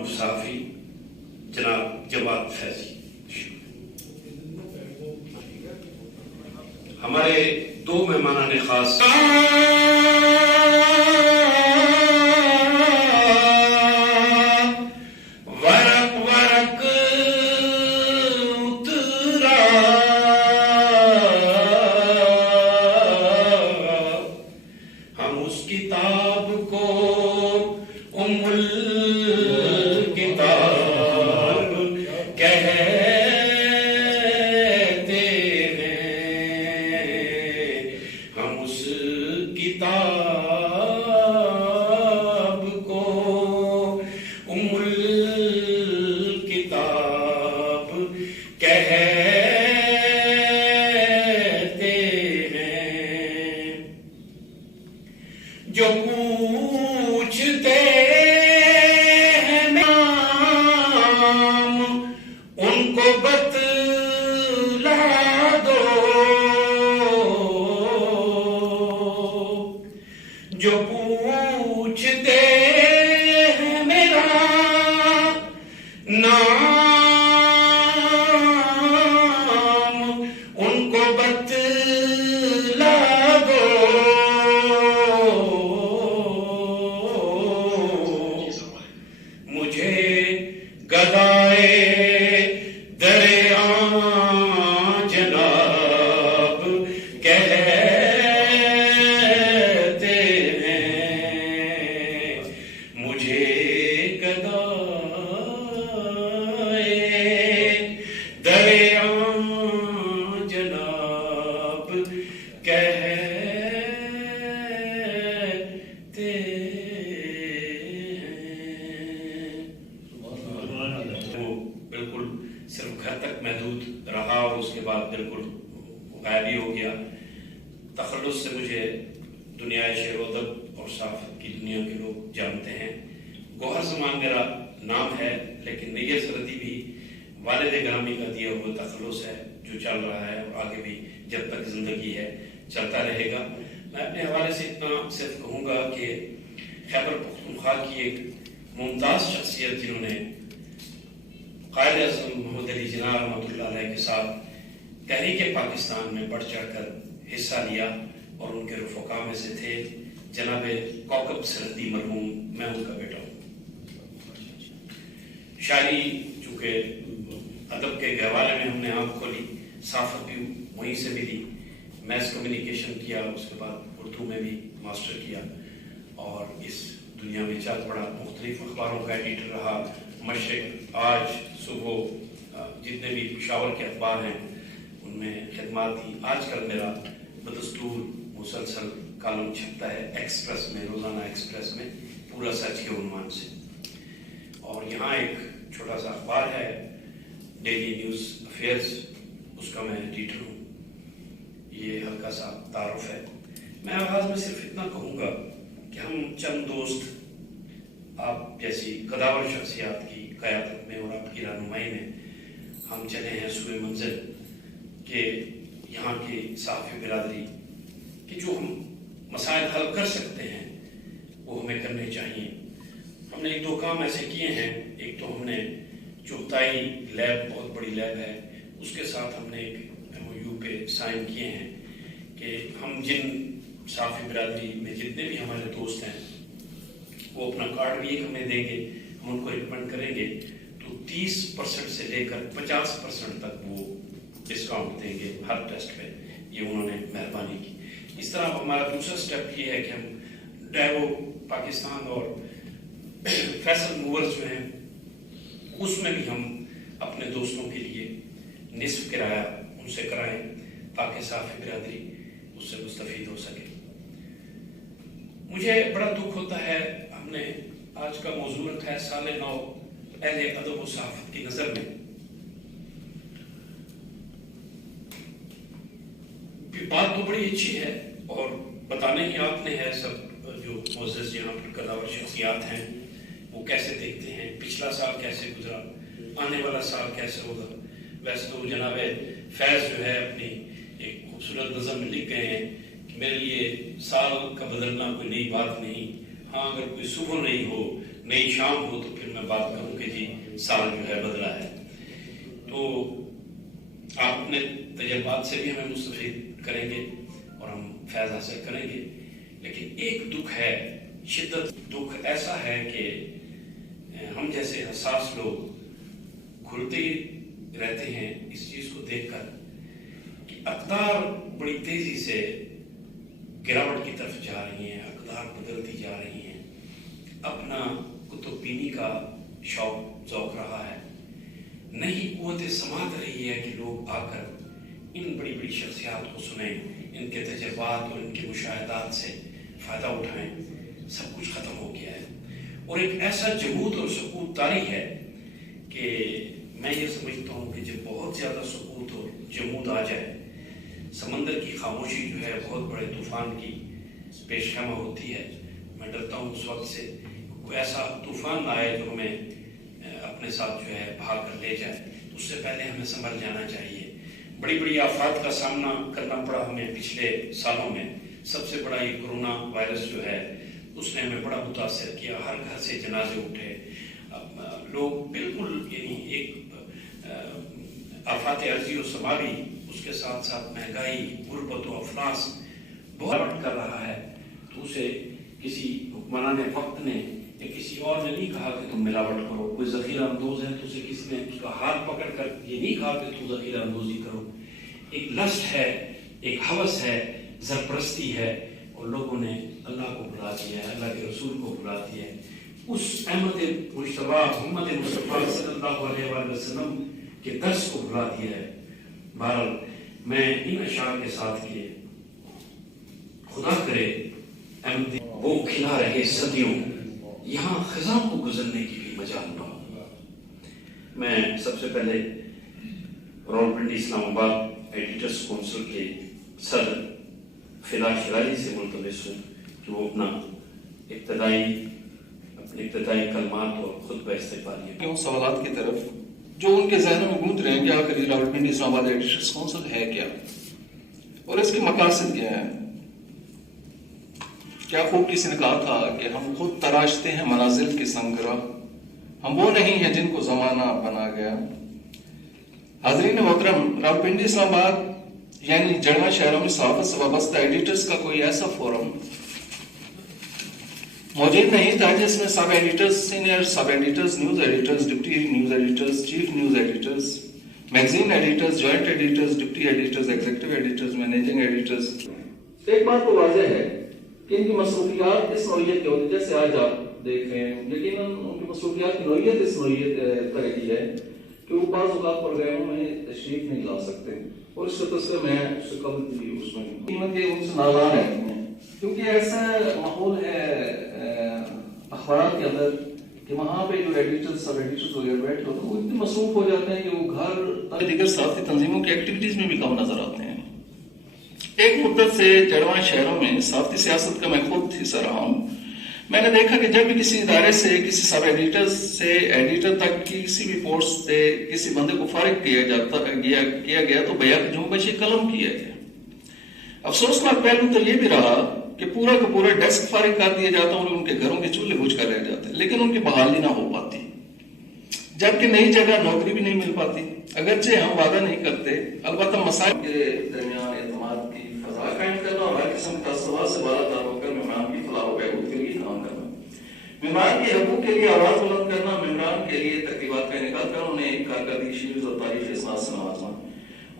معروف صحافی جناب جواد فیضی، ہمارے دو مہمانان خاص جو پوچھتے ہیں نام ان کو بتلا دو، جو پوچھتے ہیں میرا نام ان کو بتلا دو، گدائے دریاں جناب کہتے ہیں، مجھے گدائے دریاں جناب کہتے بالکل صرف گھر تک محدود رہا اور اس کے بعد بالکل غائب ہی ہو گیا۔ تخلص سے مجھے دنیا شعر و ادب اور صحافت کی دنیا کے لوگ جانتے ہیں۔ گوہر زمان میرا نام ہے، لیکن نیر سردی بھی والد گرامی کا دیا ہوا تخلص ہے جو چل رہا ہے اور آگے بھی جب تک زندگی ہے چلتا رہے گا۔ میں اپنے حوالے سے اتنا صرف کہوں گا کہ خیبر پختونخوا کی ایک ممتاز شخصیت جنہوں نے قائد اعظم محمد علی جناح رحمۃ اللہ علیہ کے ساتھ تحریک پاکستان میں بڑھ چڑھ کر حصہ لیا اور ان کے رفقا میں سے تھے جناب کوکب سرحدی مرحوم، میں ان کا بیٹا ہوں۔ شاعری چونکہ ادب کے گہوارے میں ہم نے آنکھ کھولی، صحافت بھی وہیں سے ملی، میس کمیونیکیشن کیا، اس کے بعد اردو میں بھی ماسٹر کیا اور اس دنیا میں چل پڑا، مختلف اخباروں کا ایڈیٹر رہا، مشرق، آج، صبح، جتنے بھی پشاور کے اخبار ہیں ان میں خدمات دی۔ آج کل میرا بدستور مسلسل کالم چھپتا ہے ایکسپریس میں، روزانہ ایکسپریس میں، پورا سچ کے عنوان سے، اور یہاں ایک چھوٹا سا اخبار ہے ڈیلی نیوز افیئرز، اس کا میں ایڈیٹر ہوں۔ یہ ہلکا سا تعارف ہے۔ میں آغاز میں صرف اتنا کہوں گا کہ ہم چند دوست آپ جیسی قداور شخصیات کی قیادت میں اور آپ کی رہنمائی میں ہم چلے ہیں سوئے منزل کہ یہاں کی صحافی برادری کہ جو ہم مسائل حل کر سکتے ہیں وہ ہمیں کرنے چاہیے۔ ہم نے ایک دو کام ایسے کیے ہیں۔ ایک تو ہم نے چغتائی لیب، بہت بڑی لیب ہے، اس کے ساتھ ہم نے ایک MOU پہ سائن کیے ہیں کہ ہم جن صحافی برادری میں جتنے بھی ہمارے دوست ہیں وہ اپنا کارڈ بھی ایک ہمیں دیں گے، ہم ان کو ریکمینڈ کریں گے تو 30% سے لے کر 50% تک وہ ڈسکاؤنٹ دیں گے ہر ٹیسٹ پہ۔ یہ انہوں نے مہربانی کی۔ اس طرح ہمارا دوسرا سٹیپ یہ ہے کہ ہم ڈیوو پاکستان اور فیصل موورز جو ہیں اس میں بھی ہم اپنے دوستوں کے لیے نصف کرایہ ان سے کرائیں تاکہ صحافی برادری اس سے مستفید ہو سکے۔ مجھے بڑا دکھ ہوتا ہے، ہم نے آج کا موضوع رکھا ہے سال نو اہل ادب و صحافت کی نظر میں۔ بات تو بڑی اچھی ہے اور بتانے ہی آپ نے ہے سب جو معزز یہاں پر قداور شخصیات ہیں وہ کیسے دیکھتے ہیں، پچھلا سال کیسے گزرا، آنے والا سال کیسے ہوگا۔ ویسے تو جناب فیض جو ہے اپنی ایک خوبصورت نظم میں لکھ گئے ہیں کہ میرے لیے سال کا بدلنا کوئی نئی بات نہیں، ہاں اگر کوئی صبح نہیں ہو नई शाम हो तो फिर मैं बात करूं कि जी साल जो है बदला है। तो आप अपने तजर्बात से भी हमें मुस्तफीद करेंगे और हम फैज़ हासिल करेंगे। लेकिन एक दुख है, शिद्दत दुख ऐसा है कि हम जैसे हसास लोग घुलते रहते हैं इस चीज़ को देखकर कि अक़दार बड़ी तेज़ी से गिरावट की तरफ जा रही हैं, अक़दार बदलती जा रही हैं। अपना कुतुब बीनी का शौक ज़ौक़ रहा है, नहीं क़ुव्वत समात रही है कि लोग आकर इन बड़ी बड़ी शख्सियात को सुनें, इनके तजर्बात और इनके मुशाहिदात से फ़ायदा उठाएं। सब कुछ ख़त्म हो गया है और एक ऐसा जमूद और सुकूत तारी है कि मैं ये समझता हूँ कि जब बहुत ज़्यादा सुकूत और जमूद आ जाए, समंदर की खामोशी जो है बहुत बड़े तूफ़ान की पेशखमा होती है। मैं डरता हूँ उस वक्त से कोई ऐसा तूफ़ान आए जो हमें अपने साथ जो है भाग कर ले जाए, तो उससे पहले हमें संभल जाना चाहिए। बड़ी बड़ी आफात का सामना करना पड़ा हमें पिछले सालों में। सबसे बड़ा ये कोरोना वायरस जो है उसने हमें बड़ा मुतासर किया। हर घर से जनाजे उठे, लोग बिल्कुल यानी एक आफात अर्जी और समावी, उसके साथ साथ महंगाई, गुर्बत और अफलास बहुत कर रहा है। तो उसे किसी हुक्मरान वक्त ने या किसी और ने नहीं कहा कि तुम मिलावट करो। कोई ज़ख़ीरा अंदोज़ है तो उसे किसी ने उसका हाथ पकड़ कर ये नहीं कहा कि तुम ज़ख़ीरा अंदोज़ी करो। एक लस्ट है, एक हवस है, ज़रपरस्ती है और लोगों ने अल्लाह को भुला दिया है, अल्लाह के रसूल को भुला दिया है। उस अहमद मुश्तबा मोहम्मद मुस्तफ़ा सल्लल्लाहु अलैहि वसल्लम के दर्स को भुला दिया है। बहरहाल मैं इन अशार के साथ कि खुदा करे अहमद वो खिला रहे सदियों, यहाँ खज़ां को गुजरने की भी मजाल ना हो। मैं सबसे पहले रावलपिंडी इस्लामाबाद एडिटर्स काउंसिल के सदर फिदा खिलाड़ी से मुल्तमिस हूँ कि वो अपने इब्तदाई कलमात और खुतबा इस्तिक़बालिया सवालात की तरफ जो उनके ज़हनों में गूंज रहे हैं कि आखिर रावलपिंडी इस्लामाबाद एडिटर्स काउंसिल है क्या और इसके मकासद क्या है। क्या खूब किसी ने कहा था कि हम खुद तराशते हैं मनाजिल की संगरा, हम वो नहीं हैं जिनको जमाना बना गया। हाज़रीन मोहतरम, रावलपिंडी इस्लामाबाद यानी जड़वा शहरों में सहाफ़त से वाबस्ता एडिटर्स का कोई ऐसा फोरम मौजूद नहीं था जिसमें सब एडिटर्स, सीनियर सब editors, news editors, deputy news editors, chief news editors, magazine editors, joint editors, deputy editors, executive editors, managing editors. एक बात तो वाज़ेह है कि इनकी मसरूफियात इस नौइयत के होती है, जैसे आज आप देख रहे हैं, लेकिन उनकी मसरूफियात की नौइयत इस नौइयत तरह की है कि वो बाज़ औक़ात प्रोग्रामों में तशरीफ नहीं ला सकते और इससे तस्वीर मैं उससे कबल भी उसमें कीमत के उनसे नाराज़ हैं क्योंकि ऐसा माहौल है अखबार के अंदर कि वहाँ पे जो एडिटर्स, सब एडिटर्स वगैरह बैठे होते हैं वो इतने मसरूफ हो जाते हैं कि वो घर दीगर सहाफ़ती तंजीमों की एक्टिविटीज़ में भी कम नजर आते हैं। एक मुद्दत से जड़वा शहरों में सहाफ़ती सियासत का मैं खुद हिस्सा रहा हूँ। मैंने देखा कि जब भी किसी इदारे से, किसी सब एडिटर से एडिटर तक की किसी भी पोस्ट से किसी बंदे को फारिग किया गया तो बैक जुम्बशी कलम किए थे। अफसोसनाक पहलू तो ये भी रहा कि पूरा का पूरा डेस्क फारिग कर दिया जाता और उनके घरों के चूल्हे बुझ कर रह जाते, लेकिन उनकी बहाली ना हो पाती, जबकि नई जगह नौकरी भी नहीं मिल पाती। अगरचे हम वादा नहीं करते, अलबत्ता मसाइल के दरमियान एतमाद की फज़ा कायम करना और हर किस्म का सवाल से बालातर होकर मेहमान की फलाह व बहबूद के लिए काम करना, मेहमान के हकूक़ के लिए आवाज़ बुलंद करना, मेहमान के लिए तकरीबात का इनेकाद करना, उन्हें एक कारकर्दगी शीर्ष और तारीफ़ इस्नाद से नवाजना।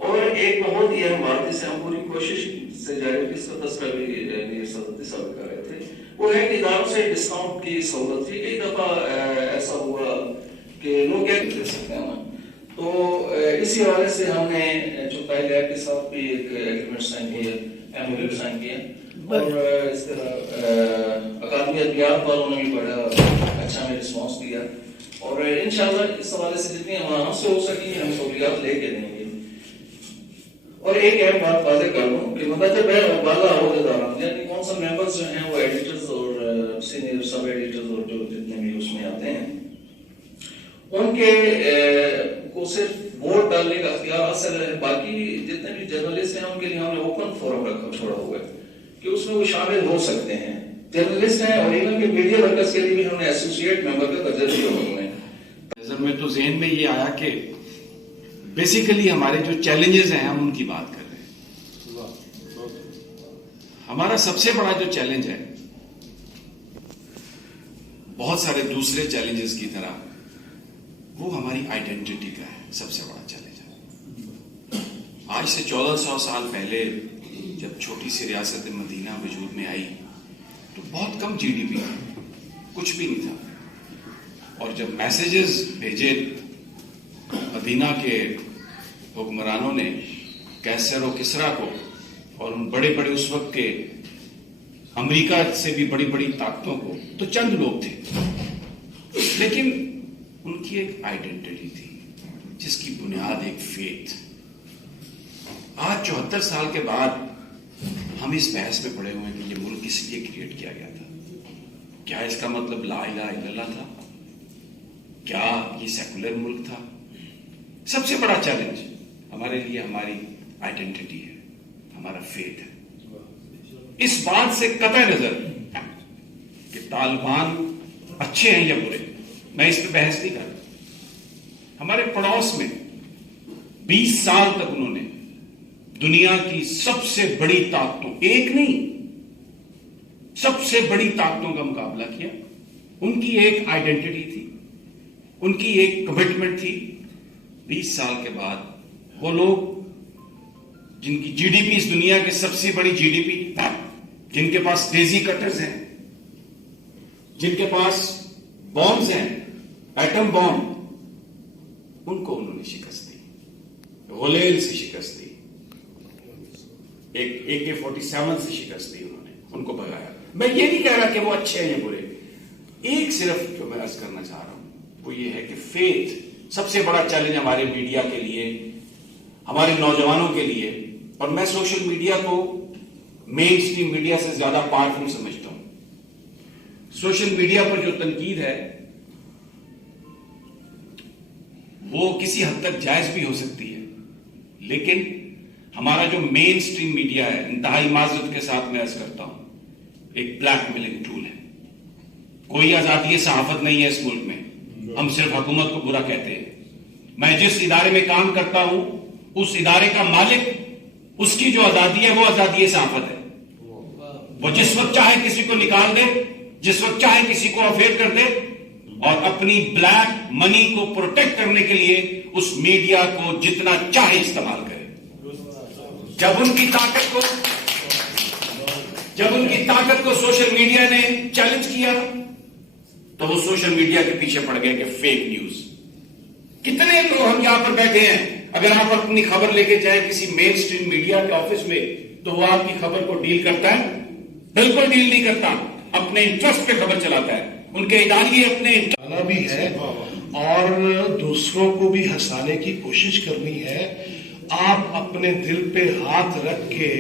और एक बहुत ही अहम बात जिसे हम पूरी कोशिश से जारी इसका तस्वीर भी साबित कर रहे थे, वो है कि इदारों से डिस्काउंट की सहूलत थी। कई दफ़ा ऐसा हुआ कि लोग क्या दे सकते हैं ना, तो इसी हवाले से हमने चुकाई लैब के साथ भी एक एग्रीमेंट साइन किया, एमओयू साइन किया और इस तरह अकादमी अदबियात वालों ने भी बड़ा अच्छा हमें रिस्पॉन्स दिया और इंशाल्लाह इस हवाले से जितनी हमसे हो सकी हम सहूलियात लेके देंगे। और एक अहम बात वाज़ेह कर दूं कि मतलब बाला अहदेदार यानी कौंसिल मेंबर्स जो हैं वो एडिटर्स और सीनियर सब एडिटर्स और जो जितने भी उसमें आते हैं उनके को सिर्फ वोट डालने का अख्तियार हासिल है। बाकी जितने भी जर्नलिस्ट हैं उनके लिए हमने ओपन फोरम रखा छोड़ा हुआ है कि उसमें वो शामिल हो सकते हैं जर्नलिस्ट हैं और इवन के मीडिया वर्कर्स के लिए भी हमने एसोसिएट मेंबर का दर्जा दिया उन्होंने। नजर में तो ज़हन में ये आया कि बेसिकली हमारे जो चैलेंजेस हैं हम उनकी बात कर रहे हैं। हमारा सबसे बड़ा जो चैलेंज है, बहुत सारे दूसरे चैलेंजेस की तरह, वो हमारी आइडेंटिटी का है, सबसे बड़ा चैलेंज है। आज से 1400 साल पहले जब छोटी सी रियासत मदीना वजूद में आई तो बहुत कम जीडीपी थी, कुछ भी नहीं था। और जब मैसेजेस भेजे मदीना के हुक्मरानों ने कैसर और किसरा को, और उन बड़े बड़े उस वक्त के अमेरिका से भी बड़ी बड़ी ताकतों को, तो चंद लोग थे, लेकिन उनकी एक आइडेंटिटी थी जिसकी बुनियाद एक फेथ। आज 74 साल के बाद हम इस बहस में पड़े हुए हैं कि ये मुल्क किस लिए क्रिएट किया गया था। क्या इसका मतलब ला इलाहा इल्लल्लाह था? क्या ये सेकुलर मुल्क था? सबसे बड़ा चैलेंज हमारे लिए हमारी आइडेंटिटी है, हमारा फेथ है। इस बात से कतई नजर कि तालिबान अच्छे हैं या बुरे, मैं इस पर बहस नहीं कर रहा। हमारे पड़ोस में 20 साल तक उन्होंने दुनिया की सबसे बड़ी ताकतों, एक नहीं सबसे बड़ी ताकतों का मुकाबला किया। उनकी एक आइडेंटिटी थी, उनकी एक कमिटमेंट थी। 20 साल के बाद वो लोग जिनकी जीडीपी इस दुनिया की सबसे बड़ी जीडीपी, जिनके पास डेजी कटर्स हैं, जिनके पास बॉम्ब्स हैं, एटम बॉम्ब, उनको उन्होंने शिकस्त दी, गुलेल से शिकस्त दी, एक AK-47 से शिकस्त दी उन्होंने, उनको भगाया। मैं ये नहीं कह रहा कि वो अच्छे हैं या बुरे, एक सिर्फ जो मैं अर्ज करना चाह रहा हूं वो ये है कि फेथ सबसे बड़ा चैलेंज हमारे मीडिया के लिए, हमारे नौजवानों के लिए। और मैं सोशल मीडिया को मेन स्ट्रीम मीडिया से ज्यादा पावरफुल समझता हूं। सोशल मीडिया पर जो तनकीद है वो किसी हद तक जायज भी हो सकती है, लेकिन हमारा जो मेन स्ट्रीम मीडिया है, इंतहाई माजरत के साथ मैं अर्ज करता हूं, एक ब्लैकमेलिंग टूल है। कोई आजादी सहाफत नहीं है इस मुल्क में, हम सिर्फ हुकूमत को बुरा कहते हैं। मैं जिस इदारे में काम करता हूं उस इदारे का मालिक, उसकी जो आजादी है वो आजादी सहाफत है। वो जिस वक्त चाहे किसी को निकाल दे, जिस वक्त चाहे किसी को अफेयर कर दे, और अपनी ब्लैक मनी को प्रोटेक्ट करने के लिए उस मीडिया को जितना चाहे इस्तेमाल करे। जब उनकी ताकत को सोशल मीडिया ने चैलेंज किया तो वो सोशल मीडिया के पीछे पड़ गए कि फेक न्यूज। कितने लोग हम यहां पर बैठे हैं, अगर आप अपनी खबर लेके जाए किसी मेन स्ट्रीम मीडिया के ऑफिस में तो वो आपकी खबर को डील करता है? बिल्कुल डील नहीं करता, अपने इंटरेस्ट पे खबर चलाता है। उनके इदारे अपने हंसाना भी है और दूसरों को भी हंसाने की कोशिश करनी है। आप अपने दिल पे हाथ रख के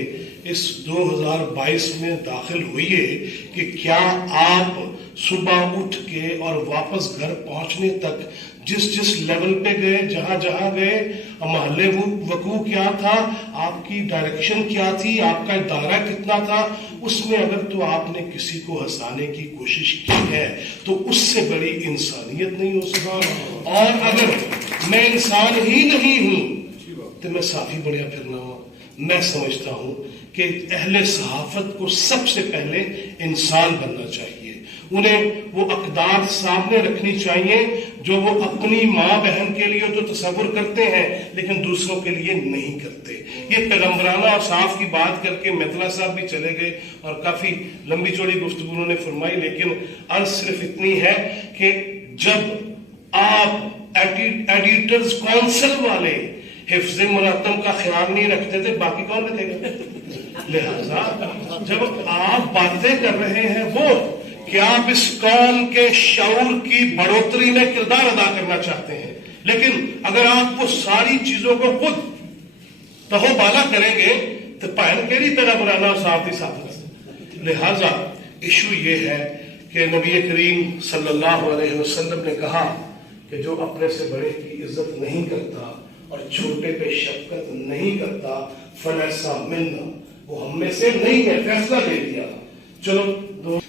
इस 2022 में दाखिल हुइए कि क्या आप सुबह उठ के और वापस घर पहुंचने तक जिस लेवल पे गए, जहां गए, महल्ले वकू क्या था, आपकी डायरेक्शन क्या थी, आपका दायरा कितना था, उसमें अगर तो आपने किसी को हंसाने की कोशिश की है तो उससे बड़ी इंसानियत नहीं हो सकती। और अगर मैं इंसान ही नहीं हूं तो मैं साफी बढ़िया फिरना हूं। मैं समझता हूं कि अहले सहाफत को सबसे पहले इंसान बनना चाहिए। उन्हें वो अक़दार सामने रखनी चाहिए जो वो अपनी माँ बहन के लिए तो तसव्वुर करते हैं लेकिन दूसरों के लिए नहीं करते। ये पैगम्बराना और साफ की बात करके मितला साहब भी चले गए और काफी लंबी चौड़ी गुफ्तगू उन्होंने फरमाई, लेकिन अर्ज सिर्फ इतनी है कि जब आप एडिटर्स काउंसिल वाले हिफ्ज़ मुरत्तब का ख्याल नहीं रखते थे, बाकी कौन रखेगा? लिहाजा जब आप बातें कर रहे हैं वो कि आप इस कौम के शऊर की बढ़ोतरी में किरदार अदा करना चाहते हैं, लेकिन अगर आप वो सारी चीजों को खुद तहोबाला करेंगे तो पायन केड़ी तरह बुराना साथ ही साथ। लिहाजा इशू ये है कि नबी करीम सल्लल्लाहु अलैहि वसल्लम ने कहा कि जो अपने से बड़े की इज्जत नहीं करता और छोटे पे शफकत नहीं करता फलैसा मिन्ना, वो हम में से नहीं है। फैसला दे दिया। चलो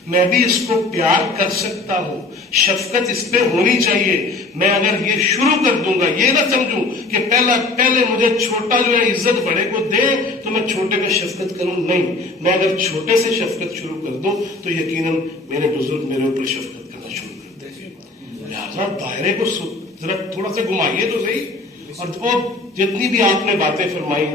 میں بھی اس کو پیار کر سکتا ہوں, شفقت اس پہ ہونی چاہیے. میں اگر یہ شروع کر دوں گا, یہ نہ سمجھوں کہ پہلے مجھے چھوٹا جو ہے عزت بڑے کو دے تو میں چھوٹے کا شفقت کروں. نہیں, میں اگر چھوٹے سے شفقت شروع کر دوں تو یقیناً میرے بزرگ میرے اوپر شفقت کرنا شروع کر دیں گے. لہٰذا دائرے کو ذرا تھوڑا سا گھمائیے تو صحیح. اور جتنی بھی آپ نے باتیں فرمائی,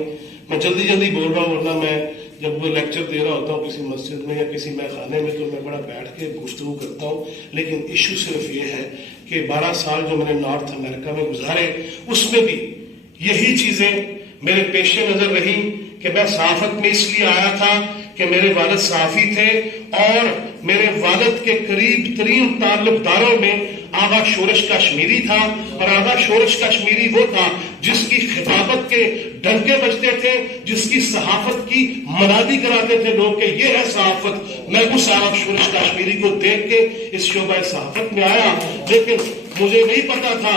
میں جلدی بول رہا ہوں, ورنہ میں جب وہ لیکچر دے رہا ہوتا ہوں کسی مسجد میں یا کسی مے خانے میں تو میں بڑا بیٹھ کے گفتگو کرتا ہوں. لیکن ایشو صرف یہ ہے کہ 12 سال جو میں نے نارتھ امریکہ میں گزارے, اس میں بھی یہی چیزیں میرے پیش نظر رہی کہ میں صحافت میں اس لیے آیا تھا کہ میرے والد صحافی تھے اور میرے والد کے قریب ترین تعلق داروں میں آغا شورش کشمیری تھا. اور آغا شورش کشمیری وہ تھا جس کی خطابت کے ڈنکے بجتے تھے, جس کی صحافت کی منادی کراتے تھے لوگ کہ یہ ہے صحافت. میں اس آغا شورش کشمیری کو دیکھ کے اس شعبہ صحافت میں آیا, لیکن مجھے نہیں پتا تھا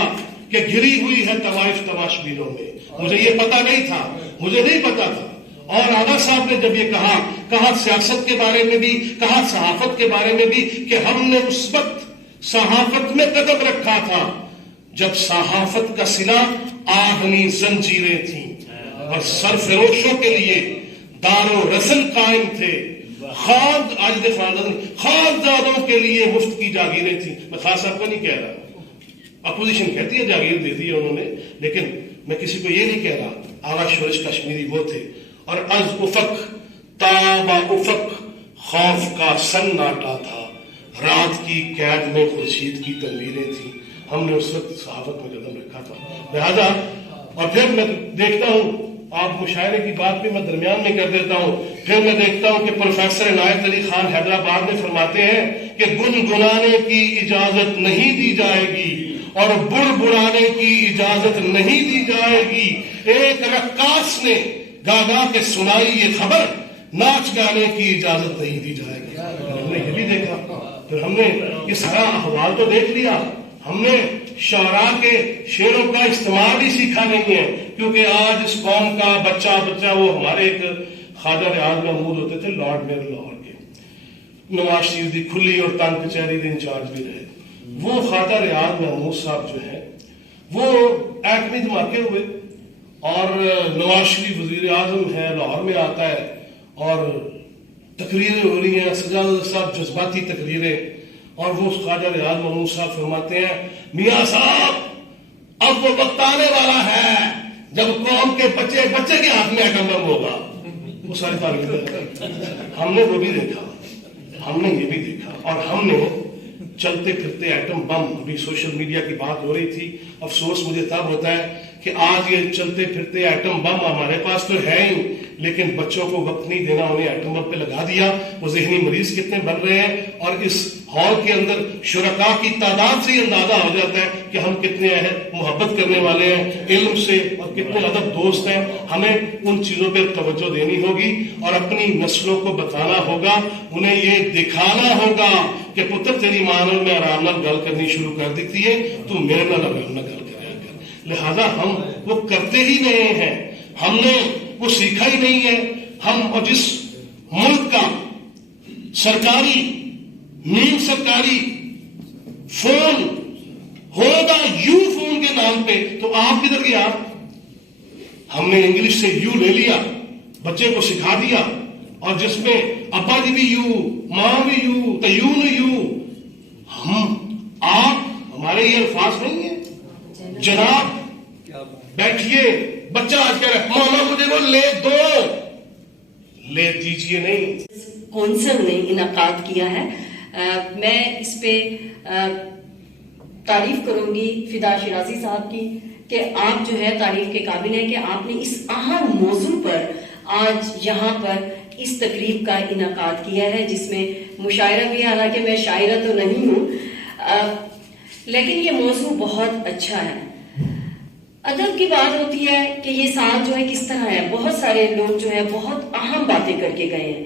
کہ گھری ہوئی ہے طوائف تماشبینوں میں. مجھے یہ پتا نہیں تھا, مجھے نہیں پتا تھا. اور آغا صاحب نے جب یہ کہا سیاست کے بارے میں بھی, کہا صحافت کے بارے میں بھی, کہ ہم نے اس وقت صحافت میں قدم رکھا تھا جب صحافت کا صلہ آہنی زنجیریں تھیں اور سرفروشوں کے لیے دار و رسل قائم تھے. خانزادوں کے لیے مفت کی جاگیریں تھیں. میں خاص صاحب کو نہیں کہہ رہا, اپوزیشن کہتی ہے جاگیر دے دی ہے انہوں نے, لیکن میں کسی کو یہ نہیں کہہ رہا. آغا شورش کشمیری وہ تھے. اور از افق تابا افق خوف کا سناٹا تھا, رات کی قید میں خورشید کی تنویریں تھیں. ہم نے اس وقت صحافت میں قدم رکھا تھا. لہذا اور پھر میں دیکھتا ہوں, آپ مشاعرے کی بات بھی میں درمیان میں کر دیتا ہوں, پھر میں دیکھتا ہوں کہ پروفیسر عنایت علی خان حیدرآباد میں فرماتے ہیں کہ گنگنانے کی اجازت نہیں دی جائے گی اور بڑبڑانے کی اجازت نہیں دی جائے گی. ایک رقاص نے گا کے سنائی یہ خبر, ناچ گانے کی اجازت نہیں دی جائے گی. ہم نے یہ بھی دیکھا, پھر ہم نے یہ سارا احوال تو دیکھ لیا. ہم نے شعراء کے شعروں کا استعمال بھی سیکھا نہیں ہے, کیونکہ آج اس قوم کا بچہ وہ ہمارے ایک خواجہ ریاض محمود ہوتے تھے, لارڈ میئر لاہور کے, نواز شریف دی کھلی اور تنگ کچہری کے انچارج بھی رہے. وہ خواجہ ریاض محمود صاحب جو ہیں وہ ایٹمی دھماکے ہوئے اور نواز شریف وزیر اعظم ہے, لاہور میں آتا ہے اور تقریریں ہو رہی ہیں, سجاد صاحب جذباتی تقریریں, اور وہ خواجہ ریاض محمود صاحب فرماتے ہیں میاں صاحب اب وہ وقت آنے والا ہے جب قوم کے بچے کے ہاتھ میں ایٹم بم ہوگا. وہ ساری تاریخ ہم نے وہ بھی دیکھا, ہم نے یہ بھی دیکھا, اور ہم نے چلتے پھرتے ایٹم بم, ابھی سوشل میڈیا کی بات ہو رہی تھی, افسوس مجھے تب ہوتا ہے کہ آج یہ چلتے پھرتے ایٹم بم ہمارے پاس تو ہے ہی, لیکن بچوں کو وقت نہیں دینا, انہیں ایٹم بم پہ لگا دیا. وہ ذہنی مریض کتنے بن رہے ہیں, اور اس ہال کے اندر شرکاء کی تعداد سے ہی اندازہ ہو جاتا ہے کہ ہم کتنے محبت کرنے والے ہیں علم سے اور کتنے ادب دوست ہیں. ہمیں ان چیزوں پہ توجہ دینی ہوگی اور اپنی نسلوں کو بتانا ہوگا, انہیں یہ دکھانا ہوگا کہ پتر تیری ماں نے میں آرام نال گل کرنی شروع کر دیتی ہے, تو میرے نال آرام نال گل کریا کر. لہذا ہم وہ کرتے ہی نہیں ہیں, ہم نے وہ سیکھا ہی نہیں ہے. ہم اور جس ملک کا سرکاری نیم سرکاری فون ہوگا یو فون کے نام پہ, تو آپ کدھر گیا؟ ہم نے انگلش سے یو لے لیا, بچے کو سکھا دیا, اور جس میں ابا جی بھی یو, ماں بھی یو, تیون یو. آپ ہمارے یہ الفاظ نہیں ہیں. جناب بیٹھیے, بچہ آج کہہ رہا ہے ماما مجھے وہ لے دو, لے دیجیے نہیں. کونسل نے انعقاد کیا ہے, میں اس پہ تعریف کروں گی فدا شیرازی صاحب کی کہ آپ جو ہے تعریف کے قابل ہیں کہ آپ نے اس اہم موضوع پر آج یہاں پر اس تقریب کا انعقاد کیا ہے, جس میں مشاعرہ بھی, حالانکہ میں شاعرہ تو نہیں ہوں, لیکن یہ موضوع بہت اچھا ہے. ادب کی بات ہوتی ہے کہ یہ سال جو ہے کس طرح ہے, بہت سارے لوگ جو ہے بہت اہم باتیں کر کے گئے ہیں.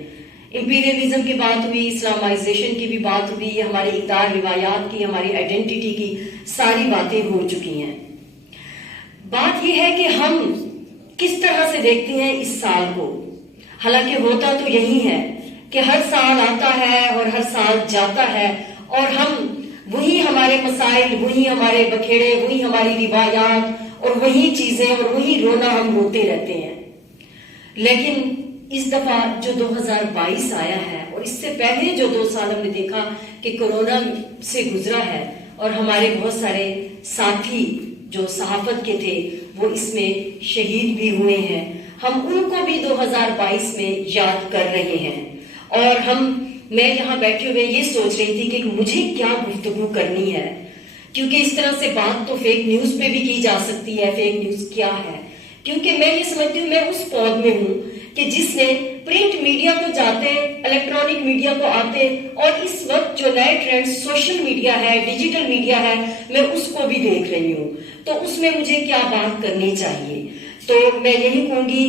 امپیریلزم کی بات ہوئی, اسلامائزیشن کی بھی بات ہوئی, ہماری اقدار روایات کی, ہماری آئیڈینٹی کی ساری باتیں ہو چکی ہیں. بات یہ ہے کہ ہم کس طرح سے دیکھتے ہیں اس سال کو. حالانکہ ہوتا تو یہی ہے کہ ہر سال آتا ہے اور ہر سال جاتا ہے اور ہم وہی ہمارے مسائل، وہی ہمارے بکھیڑے، وہی ہماری روایات اور وہی چیزیں اور وہی رونا ہم روتے رہتے ہیں. لیکن اس دفعہ جو 2022 آیا ہے اور اس سے پہلے جو 2 سال ہم نے دیکھا کہ کورونا سے گزرا ہے اور ہمارے بہت سارے ساتھی جو صحافت کے تھے وہ اس میں شہید بھی ہوئے ہیں، ہم ان کو بھی 2022 میں یاد کر رہے ہیں. اور میں یہاں بیٹھے ہوئے یہ سوچ رہی تھی کہ مجھے کیا گفتگو کرنی ہے، کیونکہ اس طرح سے بات تو فیک نیوز پہ بھی کی جا سکتی ہے. فیک نیوز کیا ہے؟ کیونکہ میں یہ سمجھتی ہوں میں اس پود میں ہوں کہ جس نے پرنٹ میڈیا کو جاتے، الیکٹرانک میڈیا کو آتے، اور اس وقت جو نئے ٹرینڈ سوشل میڈیا ہے، ڈیجیٹل میڈیا ہے، میں اس کو بھی دیکھ رہی ہوں. تو اس میں مجھے کیا بات کرنی چاہیے؟ تو میں یہی کہوں گی،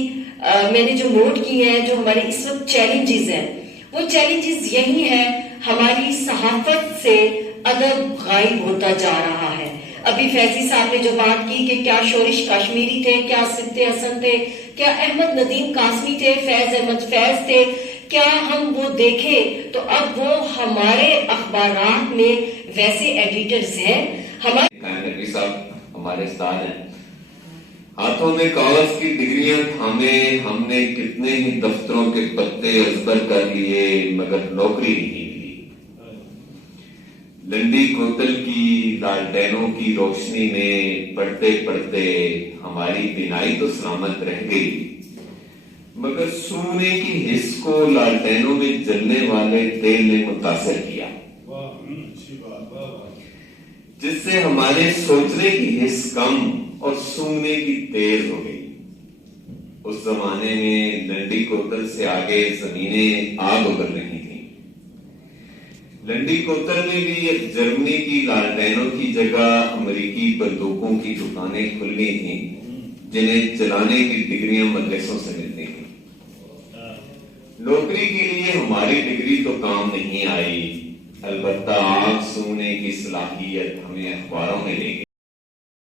میں نے جو نوٹ کی ہیں، جو ہمارے اس وقت چیلنجز ہیں، وہ چیلنجز یہی ہیں، ہماری صحافت سے ادب غائب ہوتا جا رہا ہے. ابھی فیضی صاحب نے جو بات کی کہ کیا شورش کاشمیری تھے، کیا سبت حسن تھے، کیا احمد ندیم قاسمی تھے، فیض احمد فیض تھے، کیا ہم وہ دیکھیں تو اب وہ ہمارے اخبارات میں ویسے ایڈیٹرز ہیں. نقوی صاحب ہمارے استاد ہیں، ہاتھوں میں کاغذ کی ڈگریاں تھامے ہم نے کتنے ہی دفتروں کے پتے ازبر کر لیے مگر نوکری نہیں ملی. لنڈی کوتل کی لالٹینوں کی روشنی میں پڑھتے پڑھتے ہماری بینائی تو سلامت رہ گئی مگر سونے کی حس کو لالٹینوں میں جلنے والے تیل نے متاثر کیا، جس سے ہمارے سوچنے کی حس کم اور سونے کی تیز ہو گئی. اس زمانے میں لنڈی کوتل سے آگے زمینیں آگ اگل رہی تھیں. لنڈی کوتل میں بھی اب جرمنی کی لالٹینوں کی جگہ امریکی بندوقوں کی دکانیں کھل گئی تھیں جنہیں چلانے کی ڈگریاں مدرسوں سے ملتی تھیں. نوکری کے لیے ہماری ڈگری تو کام نہیں آئی، البتہ آگ سونے کی صلاحیت ہمیں اخباروں میں لے گئی.